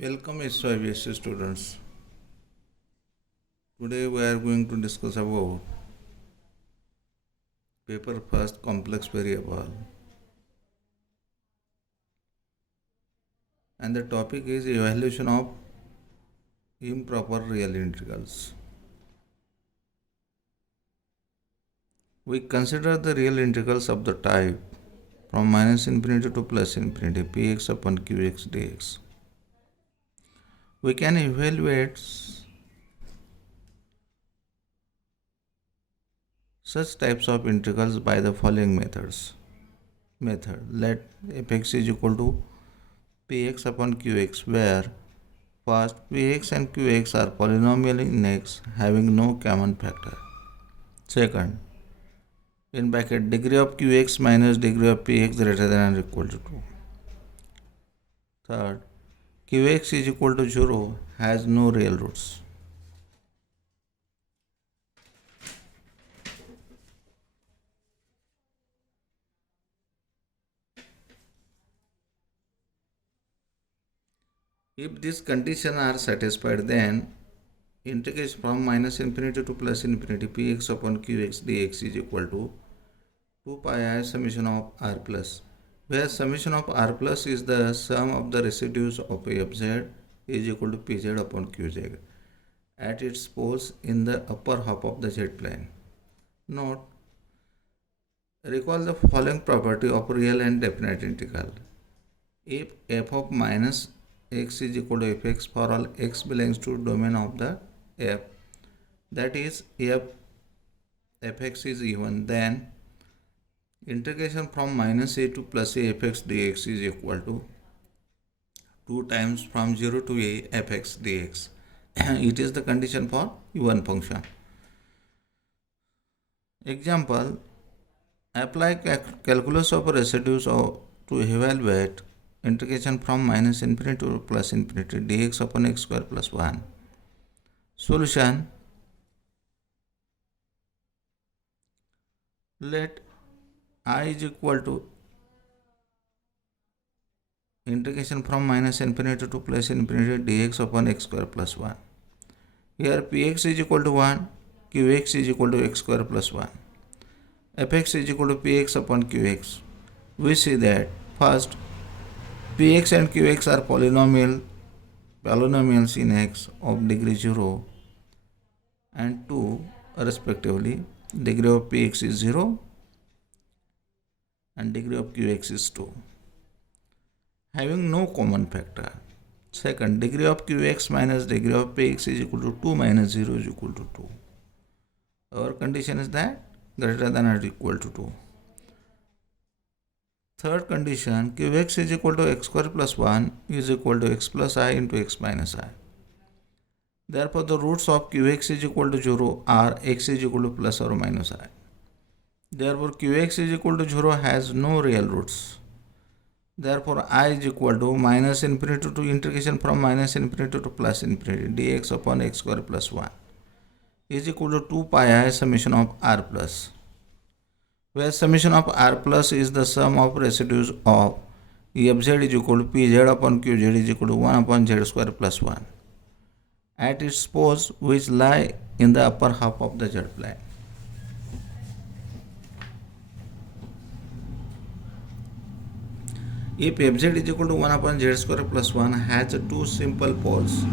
Welcome SYBSC students. Today we are going to discuss about paper first complex variable, and the topic is evaluation of improper real integrals. We consider the real integrals of the type from minus infinity to plus infinity px upon qx dx. We can evaluate such types of integrals by the following methods. Let fx is equal to px upon qx, where first px and qx are polynomial in x having no common factor. Second, in bracket degree of qx minus degree of px greater than or equal to 2. Third, qx is equal to 0 has no real roots. If these conditions are satisfied, then integration from minus infinity to plus infinity px upon qx dx is equal to 2 pi I summation of r plus, where summation of r plus is the sum of the residues of a of z is equal to pz upon qz at its poles in the upper half of the z plane. Note, recall the following property of real and definite integral. If f of minus x is equal to fx for all x belongs to domain of the f, that is if fx is even, then integration from minus a to plus a fx dx is equal to 2 times from 0 to a fx dx. It is the condition for even function. Example, apply calculus of residues to evaluate integration from minus infinity to plus infinity dx upon x square plus 1. Solution, let I is equal to integration from minus infinity to plus infinity dx upon x square plus 1. Here px is equal to 1, qx is equal to x square plus 1. fx is equal to px upon qx. We see that first px and qx are polynomials in x of degree 0 and 2 respectively. Degree of px is 0 and degree of qx is 2, having no common factor. Second, degree of qx minus degree of px is equal to 2 minus 0 is equal to 2. Our condition is that greater than or equal to 2. Third condition, qx is equal to x square plus 1 is equal to x plus I into x minus I. Therefore, the roots of qx is equal to 0 are x is equal to plus or minus I. Therefore, qx is equal to 0 has no real roots. Therefore, I is equal to minus infinity to integration from minus infinity to plus infinity dx upon x square plus 1 is equal to 2 pi I summation of r plus, where summation of r plus is the sum of residues of E of z is equal to pz upon qz is equal to 1 upon z square plus 1 at its poles which lie in the upper half of the z plane. If fz is equal to 1 upon z square plus 1 has two simple poles,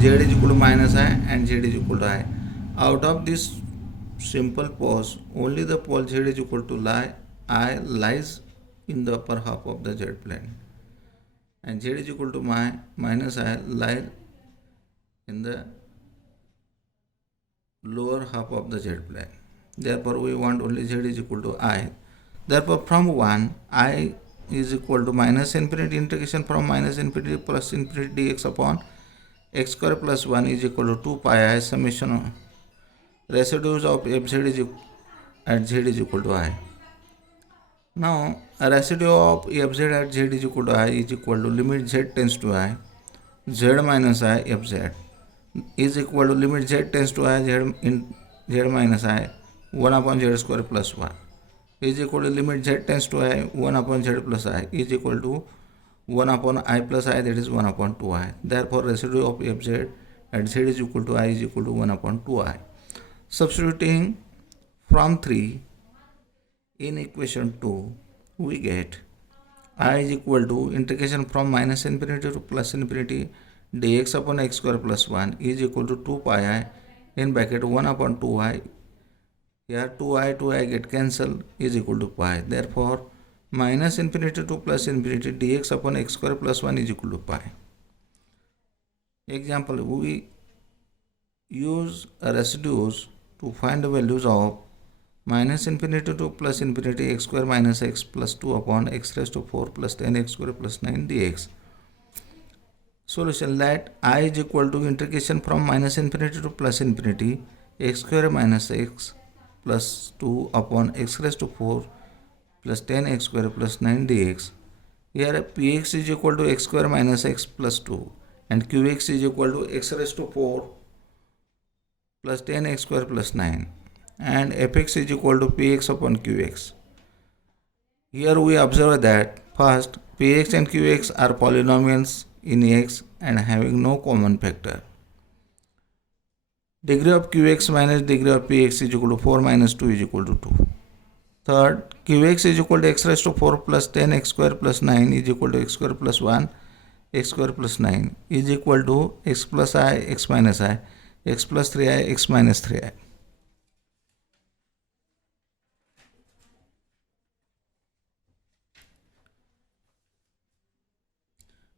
z is equal to minus I and z is equal to I. Out of this simple poles, only the pole z is equal to I lies in the upper half of the z plane, and z is equal to minus I lies in the lower half of the z plane. Therefore, we want only z is equal to I. Therefore, from 1, I is equal to minus infinity integration from minus infinity plus infinity dx upon x square plus 1 is equal to 2 pi I summation of residues of fz is at z is equal to I. Now, a residue of fz at z is equal to I is equal to limit z tends to I, z minus I fz is equal to limit z tends to I, z in z minus I 1 upon z square plus 1 is equal to limit z tends to I 1 upon z plus I is equal to 1 upon I plus I, that is 1 upon 2I. Therefore, residue of fz at z is equal to I is equal to 1 upon 2I. Substituting from 3 in equation 2, we get I is equal to integration from minus infinity to plus infinity dx upon x square plus 1 is equal to 2 pi I in bracket 1 upon 2I. Here 2I get cancelled is equal to pi. Therefore, minus infinity to plus infinity dx upon x square plus 1 is equal to pi. Example, we use residues to find the values of minus infinity to plus infinity x square minus x plus 2 upon x raised to 4 plus 10 x square plus 9 dx. Solution, let I is equal to integration from minus infinity to plus infinity x square minus x plus 2 upon x raised to 4 plus 10 x square plus 9 dx. Here px is equal to x square minus x plus 2 and qx is equal to x raised to 4 plus 10 x square plus 9 and fx is equal to px upon qx. Here we observe that first px and qx are polynomials in x and having no common factor. Degree of qx minus degree of px is equal to 4 minus 2 is equal to 2. Third, qx is equal to x raised to 4 plus 10 x square plus 9 is equal to x square plus 1 x square plus 9 is equal to x plus I x minus I x plus 3I x minus 3I.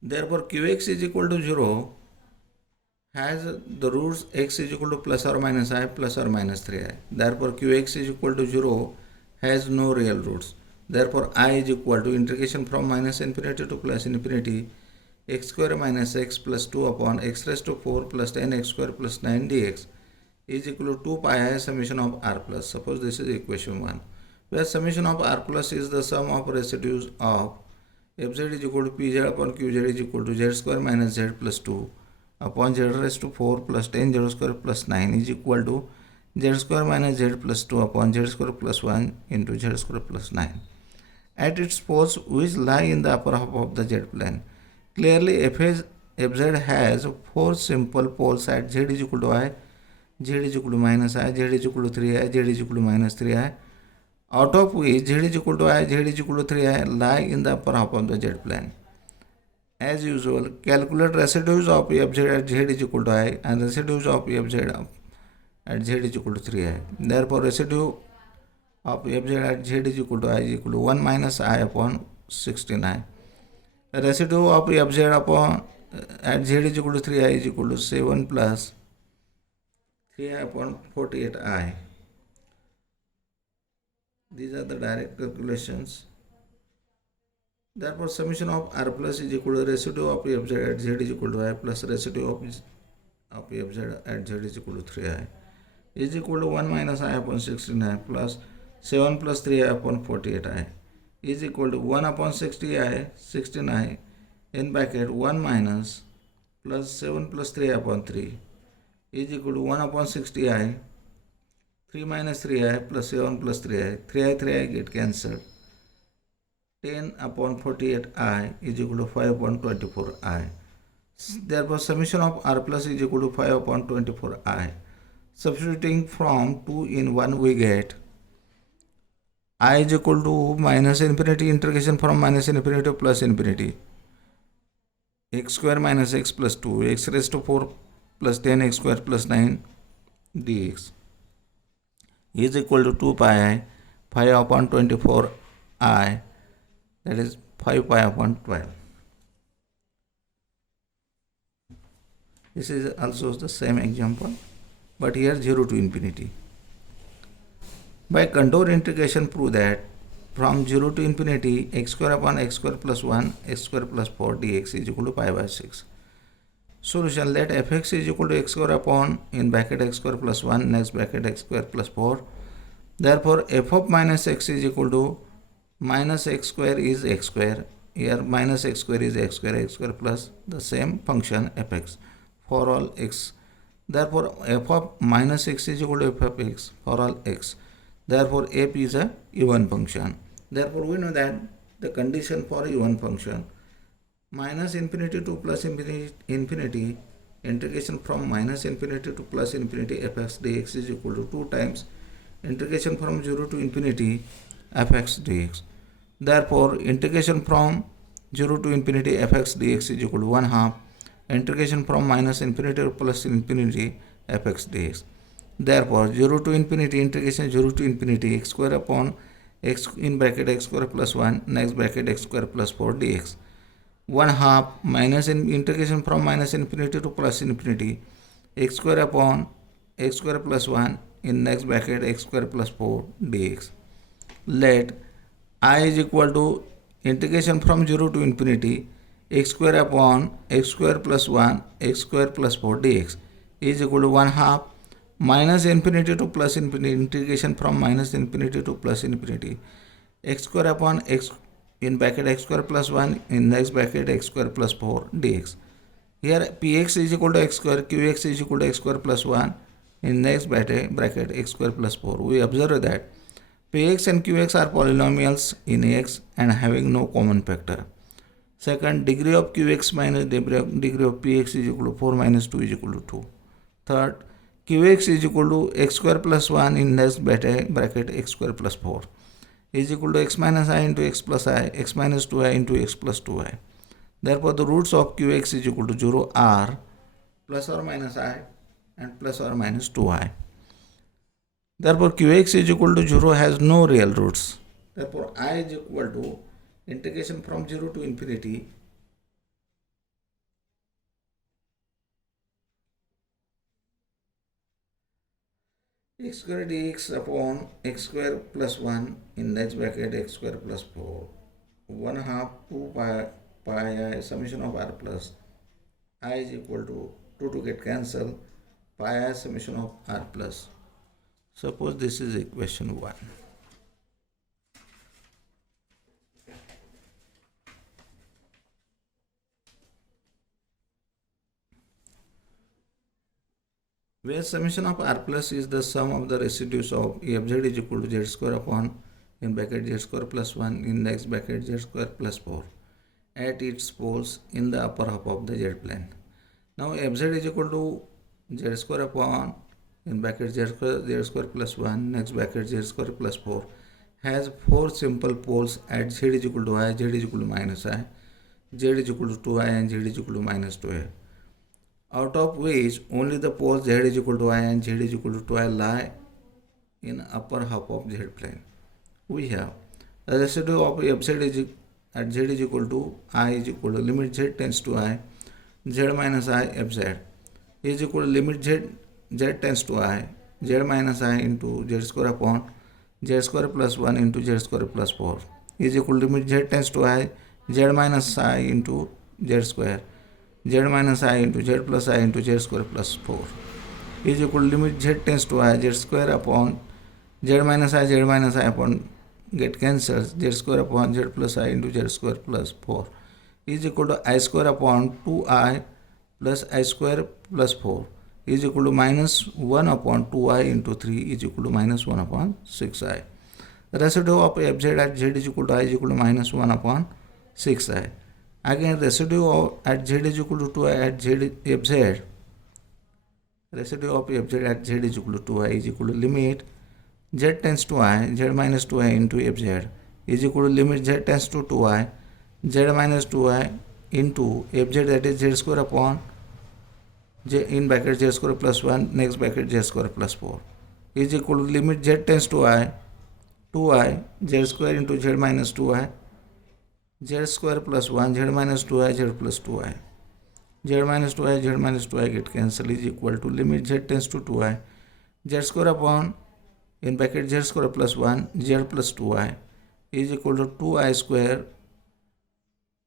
Therefore, qx is equal to 0 has the roots x is equal to plus or minus I plus or minus 3I. Therefore, qx is equal to 0 has no real roots. Therefore, I is equal to integration from minus infinity to plus infinity x square minus x plus 2 upon x raised to 4 plus 10 x square plus 9 dx is equal to 2 pi I summation of r plus. Suppose this is equation 1, where summation of r plus is the sum of residues of fz is equal to pz upon qz is equal to z square minus z plus 2 upon z raised to 4 plus 10 z square plus 9 is equal to z square minus z plus 2 upon z square plus 1 into z square plus 9 at its poles which lie in the upper half of the z plane. Clearly, fz has 4 simple poles at z is equal to I, z is equal to minus I, z is equal to 3I, z is equal to minus 3I, out of which z is equal to I, z is equal to 3I lie in the upper half of the z plane. As usual, calculate residues of fz at z is equal to I and residues of fz at z is equal to 3I. Therefore, residue of fz at z is equal to I is equal to 1 minus I upon 16I. Residue of fz upon at z is equal to 3I is equal to 7 plus 3I upon 48I. These are the direct calculations. Therefore, summation of r plus is equal to residue of fz at z is equal to I plus residue of fz at z is equal to 3I is equal to 1 minus I upon 16I plus 7 plus 3I upon 48I is equal to 1 upon 16I in bracket 1 minus plus 7 plus 3 upon 3 is equal to 1 upon 60I, 3 minus 3I plus 7 plus 3I, 3I get cancelled. 10 upon 48I is equal to 5 upon 24I. Therefore, summation of r plus is equal to 5 upon 24I. Substituting from 2 in 1, we get I is equal to minus infinity integration from minus infinity to plus infinity x square minus x plus 2 x raised to 4 plus 10 x square plus 9 dx is equal to 2 pi I 5 upon 24I, that is 5 pi upon 12. This is also the same example, but here 0 to infinity. By contour integration, prove that from 0 to infinity x square upon x square plus 1 x square plus 4 dx is equal to pi by 6. Solution, let fx is equal to x square upon in bracket x square plus 1 next bracket x square plus 4. Therefore, f of minus x is equal to minus x square is x square. Here minus x square is x square plus the same function fx for all x. Therefore, f of minus x is equal to f of x for all x. Therefore, f is a even function. Therefore, we know that the condition for even function minus infinity to plus infinity, integration from minus infinity to plus infinity fx dx is equal to 2 times integration from 0 to infinity fx dx. Therefore, integration from 0 to infinity fx dx is equal to 1 half integration from minus infinity to plus infinity fx dx. Therefore, 0 to infinity integration 0 to infinity x square upon x in bracket x square plus 1 next bracket x square plus 4 dx. 1 half minus integration from minus infinity to plus infinity x square upon x square plus 1 in next bracket x square plus 4 dx. Let I is equal to integration from 0 to infinity x square upon x square plus 1 x square plus 4 dx is equal to 1 half minus infinity to plus infinity integration from minus infinity to plus infinity x square upon x in bracket x square plus 1 in next bracket x square plus 4 dx. Here px is equal to x square, qx is equal to x square plus 1 in next bracket x square plus 4. We observe that px and qx are polynomials in x and having no common factor. Second, degree of qx minus degree of px is equal to 4 minus 2 is equal to 2. Third, qx is equal to x square plus 1 in next bracket x square plus 4 is equal to x minus I into x plus I, x minus 2i into x plus 2i. Therefore, the roots of qx is equal to 0 are plus or minus I and plus or minus 2i. Therefore, qx is equal to 0 has no real roots. Therefore, I is equal to integration from 0 to infinity x square dx upon x square plus 1 in next bracket x square plus 4 1 half 2 pi I summation of r plus I is equal to 2 to get cancelled pi I summation of r plus. Suppose this is equation 1. Where summation of r plus is the sum of the residues of fz is equal to z square upon in bracket z square plus 1 in next bracket z square plus 4 at its poles in the upper half of the z plane. Now fz is equal to z square upon in bracket z square plus 1 next bracket z square plus 4 has 4 simple poles at z is equal to I, z is equal to minus I, z is equal to 2i and z is equal to minus 2i. Out of which only the poles z is equal to I and z is equal to 2i lie in upper half of z plane. We have the residue of fz is at z is equal to I is equal to limit z tends to I, z minus I fz is equal to limit z tends to I, z minus I into z square upon z square plus 1 into z square plus 4 is equal to limit z tends to I, z minus I into z square, z minus I into z plus I into z square plus 4 is equal to limit z tends to I, z square upon z minus I upon get cancelled z square upon z plus I into z square plus 4 is equal to I square upon 2i plus I square plus 4 is equal to minus 1 upon 2i into 3 is equal to minus 1 upon 6i. The residue of fz at z is equal to I is equal to minus 1 upon 6i. Again, residue of at z is equal to 2i at z fz, residue of fz at z is equal to 2i is equal to limit z tends to I, z minus 2i into fz is equal to limit z tends to 2i, z minus 2i into fz that is z square upon j in bracket z square plus 1 next bracket z square plus 4 is equal to limit z tends to I, 2i z square into z minus 2i, z square plus 1 z minus 2i z plus 2i, z minus 2i z minus 2i get cancelled is equal to limit z tends to 2i, z square upon in bracket z square plus 1 z plus 2i is equal to 2i square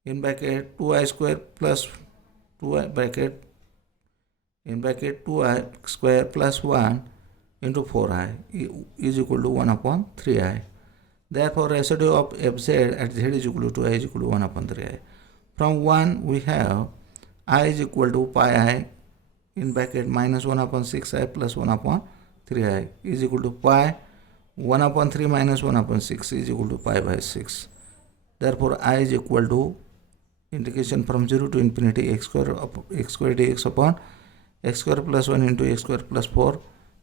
in bracket 2i square plus 2i bracket in bracket 2i square plus 1 into 4i is equal to 1 upon 3i. Therefore, residue of fz at z is equal to 2i is equal to 1 upon 3i. From 1 we have I is equal to pi I in bracket minus 1 upon 6i plus 1 upon 3i is equal to pi 1 upon 3 minus 1 upon 6 is equal to pi by 6. Therefore, I is equal to integration from 0 to infinity x square dx upon x square plus 1 into x square plus 4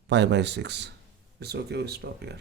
pi by 6. It's okay, we stop here.